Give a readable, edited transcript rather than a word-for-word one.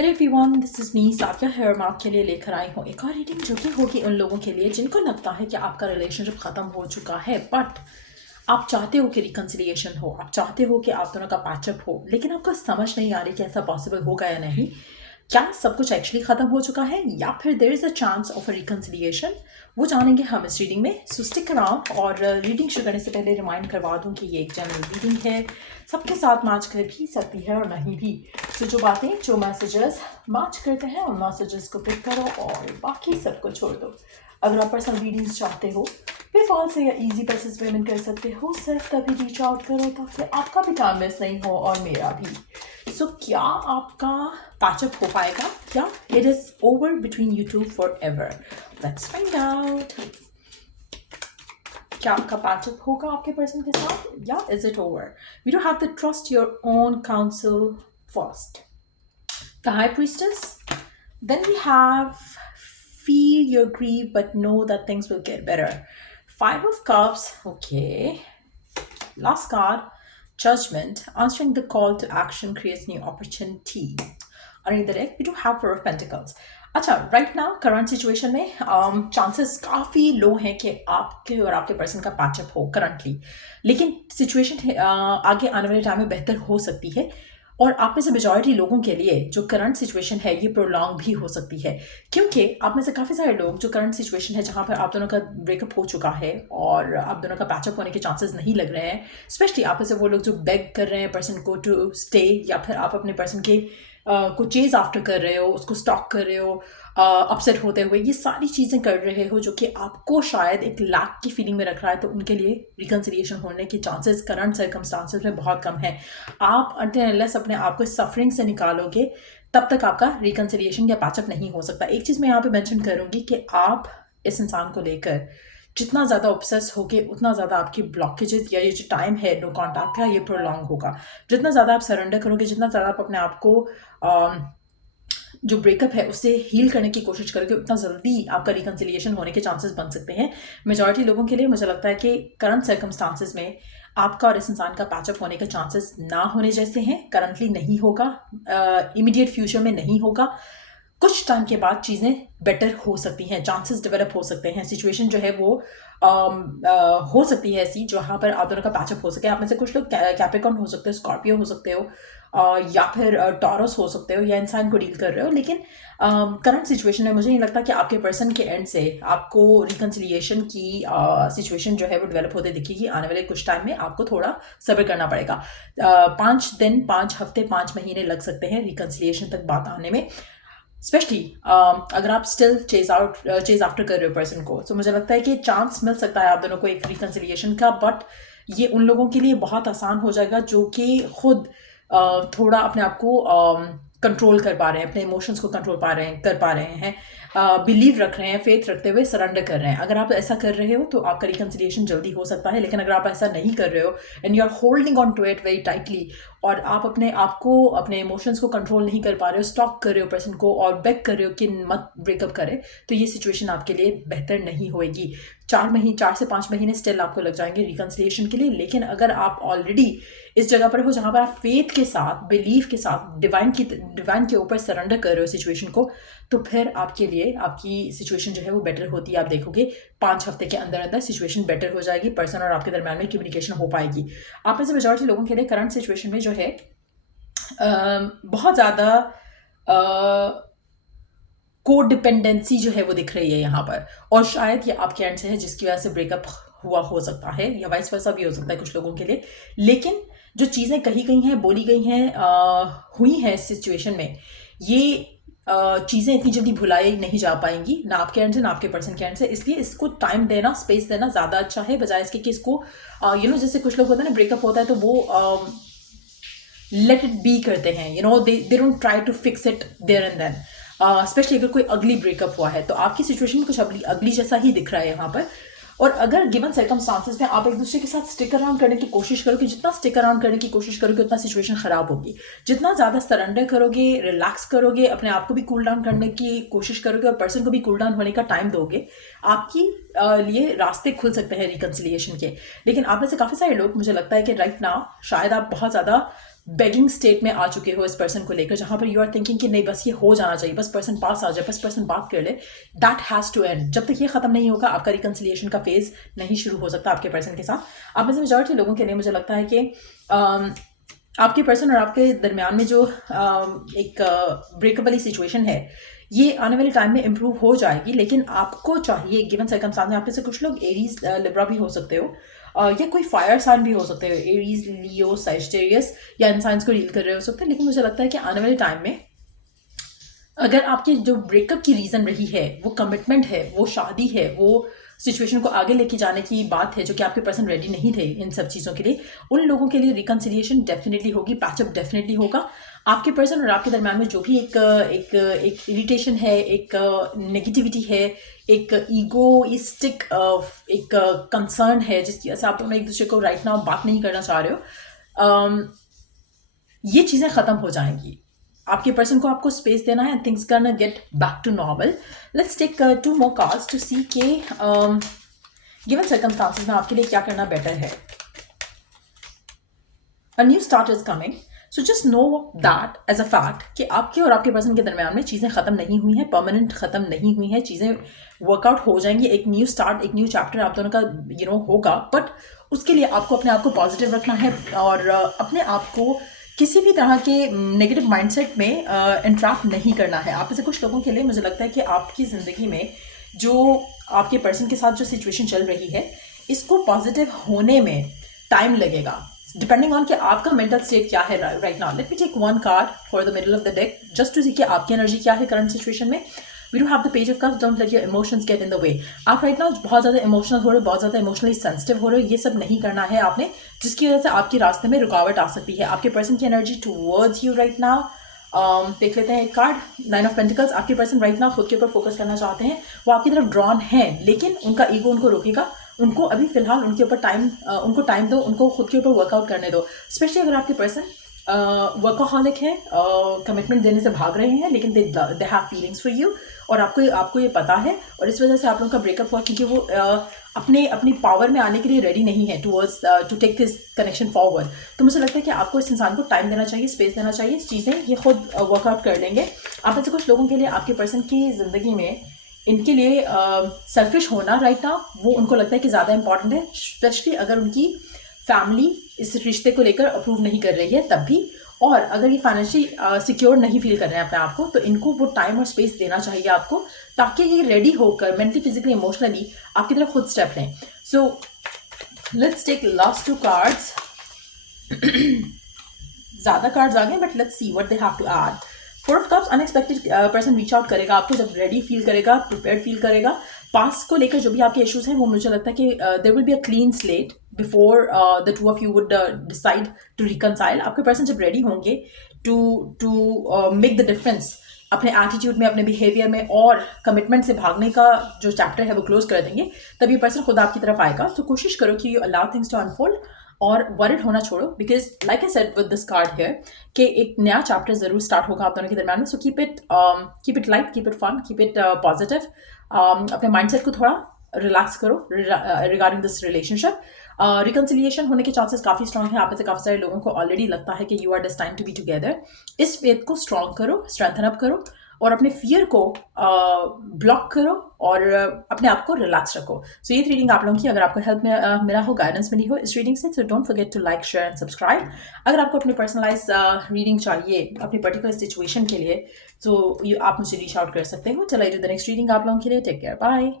Hello everyone, this is me Sakiya here. मैं आपके लिए लेकर आई हूँ एक और रीडिंग जो कि होगी उन लोगों के लिए जिनको लगता है कि आपका रिलेशनशिप ख़त्म हो चुका है, बट आप चाहते हो कि रिकन्सिलिएशन हो, आप चाहते हो कि आप दोनों का पैचअप हो, लेकिन आपको समझ नहीं आ रही कि ऐसा पॉसिबल होगा या नहीं। क्या सब कुछ एक्चुअली ख़त्म हो चुका है या फिर there is a chance of a reconciliation, वो जानेंगे हम इस रीडिंग में। सो स्टिक अराउंड। और रीडिंग शुरू करने से पहले रिमाइंड करवा दूं कि ये एक जनरल रीडिंग है, सबके साथ मैच कर भी सकती है और नहीं भी। तो जो बातें, जो मैसेजेस मैच करते हैं उन मैसेजेस को पिक करो और बाकी सबको छोड़ दो। अगर आप पर्सनल रीडिंग्स चाहते हो, पेपॉल से या इजी पैसेज पेमेंट कर सकते हो। सिर्फ तभी रीच आउट करो ताकि आपका भी टाइम मिस नहीं हो और मेरा भी। सो क्या आपका पैचअप हो पाएगा? क्या it is over between you two forever? Let's find out. क्या आपका पैचअप होगा आपके पर्सन के साथ या is it over? We do have to trust your own counsel first. The High Priestess. Then we have feel your grief but know that things will get better. Five of Cups. Okay. Last card, Judgment. Answering the call to action creates new opportunity. Under the deck, we do have Four of Pentacles. अच्छा, right now current situation में chances काफ़ी लो हैं कि आपके और आपके person का patch up हो करंटली, लेकिन सिचुएशन आगे आने वाले टाइम में बेहतर हो सकती है। और आप में से मेजॉरिटी लोगों के लिए जो करंट सिचुएशन है ये प्रोलॉन्ग भी हो सकती है, क्योंकि आप में से काफ़ी सारे लोग जो करंट सिचुएशन है जहाँ पर आप दोनों का ब्रेकअप हो चुका है और आप दोनों का पैचअप होने के चांसेस नहीं लग रहे हैं। स्पेशली आप में से वो लोग जो बेग कर रहे हैं पर्सन को टू स्टे, या फिर आप अपने पर्सन के को चेज आफ्टर कर रहे हो, उसको स्टॉक कर रहे हो, अपसेट होते हुए, ये सारी चीज़ें कर रहे हो जो कि आपको शायद एक लैक की फीलिंग में रख रहा है। तो उनके लिए रिकन्सिलिएशन होने के चांसेस करंट सर्कमस्टांसेस में बहुत कम है। आप अनटिल अपने आप को सफरिंग से निकालोगे तब तक आपका रिकन्सिलिएशन या पैचअप नहीं हो सकता। एक चीज़ मैं यहाँ पे मेंशन करूँगी कि आप इस इंसान को लेकर जितना ज़्यादा ऑब्सेस होगे उतना ज़्यादा आपकी ब्लॉकेजेस या ये जो टाइम है नो कॉन्टैक्ट का ये प्रोलॉन्ग होगा। जितना ज़्यादा आप सरेंडर करोगे, जितना ज़्यादा आप अपने आप को जो ब्रेकअप है उससे हील करने की कोशिश करोगे, उतना जल्दी आपका रिकन्सिलिएशन होने के चांसेस बन सकते हैं। मेजॉरिटी लोगों के लिए मुझे लगता है कि करंट सर्कमस्टांसेस में आपका और इस इंसान का पैचअप होने के चांसेस ना होने जैसे हैं। करंटली नहीं होगा, इमीडिएट फ्यूचर में नहीं होगा। कुछ टाइम के बाद चीज़ें बेटर हो सकती हैं, चांसेस डेवलप हो सकते हैं। सिचुएशन जो है वो हो सकती है ऐसी जहाँ पर आप दोनों का पैचअप हो सके। आप में से कुछ लोग कैप्रिकॉर्न हो सकते हो, स्कॉर्पियो हो सकते हो, या फिर टॉरस हो सकते हो, या इंसान को डील कर रहे हो। लेकिन करंट सिचुएशन में मुझे नहीं लगता कि आपके पर्सन के एंड से आपको रिकन्सिलिएशन की सिचुएशन जो है वो डेवलप होते दिखेगी। आने वाले कुछ टाइम में आपको थोड़ा सब्र करना पड़ेगा। 5 दिन, 5 हफ्ते, 5 महीने लग सकते हैं रिकन्सिलिएशन तक बात आने में। स्पेशली अगर आप स्टिल चेज आफ्टर कर रहे हो पर्सन को, तो मुझे लगता है कि चांस मिल सकता है आप दोनों को एक रिकन्सिलिएशन का। बट ये उन लोगों के लिए बहुत आसान हो जाएगा जो कि खुद थोड़ा अपने आप को कंट्रोल कर पा रहे हैं, अपने इमोशंस को कंट्रोल कर पा रहे हैं, बिलीव रख रहे हैं, फेथ रखते हुए सरेंडर कर रहे हैं। अगर आप ऐसा कर रहे हो तो आपका रिकन्सिलिएशन जल्दी हो सकता है। लेकिन अगर आप ऐसा नहीं कर रहे हो and you are holding on to it very tightly, और आप अपने आप को, अपने इमोशंस को कंट्रोल नहीं कर पा रहे हो, स्टॉक कर रहे हो पर्सन को और बेग कर रहे हो कि मत ब्रेकअप करे, तो ये सिचुएशन आपके लिए बेहतर नहीं होएगी। 4 से 5 महीने स्टिल आपको लग जाएंगे रिकन्सिलिएशन के लिए। लेकिन अगर आप ऑलरेडी इस जगह पर हो जहाँ पर आप फेथ के साथ, बिलीफ के साथ, डिवाइन के ऊपर सरेंडर कर रहे हो सिचुएशन को, तो फिर आपके लिए आपकी सिचुएशन जो है वो बेटर होती है। आप देखोगे 5 हफ्ते के अंदर अंदर सिचुएशन बेटर हो जाएगी, पर्सन और आपके दरम्यान में कम्युनिकेशन हो पाएगी। आप में से मेजॉरिटी लोगों के लिए करंट सिचुएशन में जो है बहुत ज़्यादा को डिपेंडेंसी जो है वो दिख रही है यहाँ पर, और शायद ये आपके एंड से है जिसकी वजह से ब्रेकअप हुआ हो सकता है, या वाइस वर्सा भी हो सकता है कुछ लोगों के लिए। लेकिन जो चीज़ें कही गई हैं, बोली गई हैं, हुई हैं इस सिचुएशन में, ये चीज़ें इतनी जल्दी भुलाई नहीं जा पाएंगी, ना आपके एंड से ना आपके पर्सन के एंड से। इसलिए इसको टाइम देना, स्पेस देना ज़्यादा अच्छा है, बजाय इसके कि इसको जैसे कुछ लोग होता है ना, ब्रेकअप होता है तो वो लेट इट बी करते हैं, they don't try to fix it there and then. Specially अगर कोई अगली ब्रेकअप हुआ है तो आपकी सिचुएशन कुछ अगली जैसा ही दिख रहा है यहाँ पर। और अगर गिवन सर्कमस्टांसेस में आप एक दूसरे के साथ स्टिक अराउंड करने की कोशिश करोगे, जितना स्टिक अराउंड करने की कोशिश करोगे उतना सिचुएशन खराब होगी। जितना ज़्यादा सरेंडर करोगे, रिलैक्स करोगे, अपने आप को भी कूल डाउन करने की कोशिश करोगे और पर्सन को भी कूल डाउन होने का टाइम दोगे, आपकी लिए रास्ते खुल सकते हैं रिकन्सिलिएशन के। लेकिन आप में से काफ़ी सारे लोग, मुझे लगता है कि राइट नाउ शायद आप बहुत ज़्यादा बेगिंग स्टेट में आ चुके हो इस पर्सन को लेकर, जहाँ पर यू आर थिंकिंग कि नहीं बस ये हो जाना चाहिए, बस पर्सन पास आ जाए, बस पर्सन बात कर ले, दैट हैज़ टू एंड। जब तक ये खत्म नहीं होगा आपका रिकन्सिलिएशन का फेज नहीं शुरू हो सकता आपके पर्सन के साथ। आप में से मेजॉरिटी लोगों के लिए मुझे लगता है कि आपके पर्सन और आपके दरमियान में जो एक ब्रेकअप वाली सिचुएशन है, ये आने वाले टाइम में इम्प्रूव हो जाएगी, लेकिन आपको चाहिए गिवन सर्कमस्टांस में, आप में से कुछ लोग एरीज लिब्रा भी हो सकते हो, या कोई फायर साइन भी हो सकते हो, एरीज, लियो, सैजिटेरियस, या इन साइंस को डील कर रहे हो सकते हैं। लेकिन मुझे लगता है कि आने वाले टाइम में अगर आपकी जो ब्रेकअप की रीज़न रही है वो कमिटमेंट है, वो शादी है, वो सिचुएशन को आगे लेके जाने की बात है, जो कि आपके पर्सन रेडी नहीं थे इन सब चीज़ों के लिए, उन लोगों के लिए रिकन्सिलिएशन डेफिनेटली होगी, पैचअप डेफिनेटली होगा। आपके पर्सन और आपके दरम्यान में जो भी एक इरिटेशन है, एक नेगेटिविटी है, एक ईगोइस्टिक एक कंसर्न है, जिसकी वजह से आप दोनों एक दूसरे को राइट नाउ बात नहीं करना चाह रहे हो, ये चीज़ें ख़त्म हो जाएंगी। आपके पर्सन को आपको स्पेस देना है, things gonna get back to normal. Let's take 2 more cards to see के गिवन सर्कमस्टांसेस में आपके लिए क्या करना बेटर है। A new start is coming, so just know that as a fact कि आपके और आपके पर्सन के दरमियान में चीज़ें ख़त्म नहीं हुई हैं, परमानेंट ख़त्म नहीं हुई हैं, चीज़ें वर्कआउट हो जाएंगी। एक न्यू स्टार्ट, एक न्यू चैप्टर आप दोनों का होगा, बट उसके लिए आपको अपने आप को पॉजिटिव रखना है और अपने आप को किसी भी तरह के नेगेटिव माइंडसेट में इंट्रैप नहीं करना है। आप में से कुछ लोगों के लिए मुझे लगता है कि आपकी ज़िंदगी में जो आपके पर्सन के साथ जो सिचुएशन चल रही है, इसको पॉजिटिव होने में टाइम लगेगा, डिपेंडिंग ऑन कि आपका मेंटल स्टेट क्या है right now. Let me take 1 card for the middle of the deck just to see कि आपकी एनर्जी क्या है करंट सिचुएशन में। We do have the page of cups, don't let your emotions get in the way. आप right now बहुत ज़्यादा emotional हो रहे हो, बहुत ज़्यादा इमोशनली सेंसिटिव हो रहे हो, ये सब नहीं करना है आपने, जिसकी वजह से आपके रास्ते में रुकावट आ सकती है। आपके पर्सन की energy towards you right now, देख लेते हैं एक कार्ड, 9 ऑफ पेंटिकल्स। आपके पर्सन राइट नाउ खुद के ऊपर फोकस करना चाहते हैं, वो आपकी तरफ ड्रॉन है, लेकिन उनका ईगो उनको रोकेगा। उनको अभी फिलहाल उनके ऊपर उनको टाइम दो, उनको खुद के ऊपर वर्कआउट करने दो। स्पेशली अगर आपके पर्सन वर्कaholic है, कमिटमेंट देने से भाग रहे हैं, लेकिन they have feelings for you, और आपको ये पता है, और इस वजह से आप लोगों का ब्रेकअप हुआ क्योंकि वो अपनी पावर में आने के लिए रेडी नहीं है to take this connection forward. तो मुझे लगता है कि आपको इस इंसान को टाइम देना चाहिए, स्पेस देना चाहिए, चीज़ें ये खुद वर्कआउट कर लेंगे। आप में से कुछ लोगों के लिए आपके पर्सन की ज़िंदगी में इनके लिए सेल्फिश होना राइट नाउ, वो उनको लगता है कि ज़्यादा इंपॉर्टेंट है, स्पेशली अगर उनकी फैमिली इस रिश्ते को लेकर अप्रूव नहीं कर रही है तब भी, और अगर ये फाइनेंशियली सिक्योर नहीं फील कर रहे हैं अपने आप को, तो इनको वो टाइम और स्पेस देना चाहिए आपको, ताकि ये रेडी होकर मेंटली, फिजिकली, इमोशनली आपकी तरफ खुद स्टेप लें। So let's take last 2 cards. ज़्यादा कार्ड्स आ गए, but let's see what they have to add. 4 of cups, unexpected person reach out करेगा आपको जब रेडी फील करेगा, प्रिपेयर्ड फील करेगा। पास्ट को लेकर जो भी आपके इश्यूज हैं, वो मुझे लगता है कि there will be a clean slate before the 2 of you would decide to reconcile. आपके पर्सन जब रेडी होंगे टू मेक द डिफरेंस अपने एटीट्यूड में, अपने बिहेवियर में, और कमिटमेंट से भागने का जो चैप्टर है वो क्लोज कर देंगे, तब ये पर्सन खुद आपकी तरफ आएगा। तो कोशिश करो कि you allow things to unfold और वरिड होना छोड़ो, because like I said with this card here कि एक नया चैप्टर जरूर स्टार्ट होगा आप दोनों के दरम्यान में। So keep it light, keep it fun, keep it positive. अपने माइंडसेट को थोड़ा रिलैक्स करो रिगार्डिंग दिस रिलेशनशिप। रिकन्सिलिएशन होने के चांसेस काफ़ी स्ट्रॉन्ग है। आप में से काफ़ी सारे लोगों को ऑलरेडी लगता है कि you are destined to be together. इस फेथ को स्ट्रॉन्ग करो, स्ट्रेंथन अप करो, और अपने फियर को ब्लॉक करो, और अपने आप को रिलैक्स रखो। सो ये रीडिंग आप लोगों की, अगर आपको हेल्प मिला हो, गाइडेंस मिली हो इस रीडिंग से, तो don't forget to like, share and subscribe. अगर आपको अपनी पर्सनलाइज रीडिंग चाहिए अपनी पर्टिकुलर सिचुएशन के लिए, तो आप मुझे रीच आउट कर सकते हो। चलो, द नेक्स्ट रीडिंग आप लोगों के लिए। Take care, bye.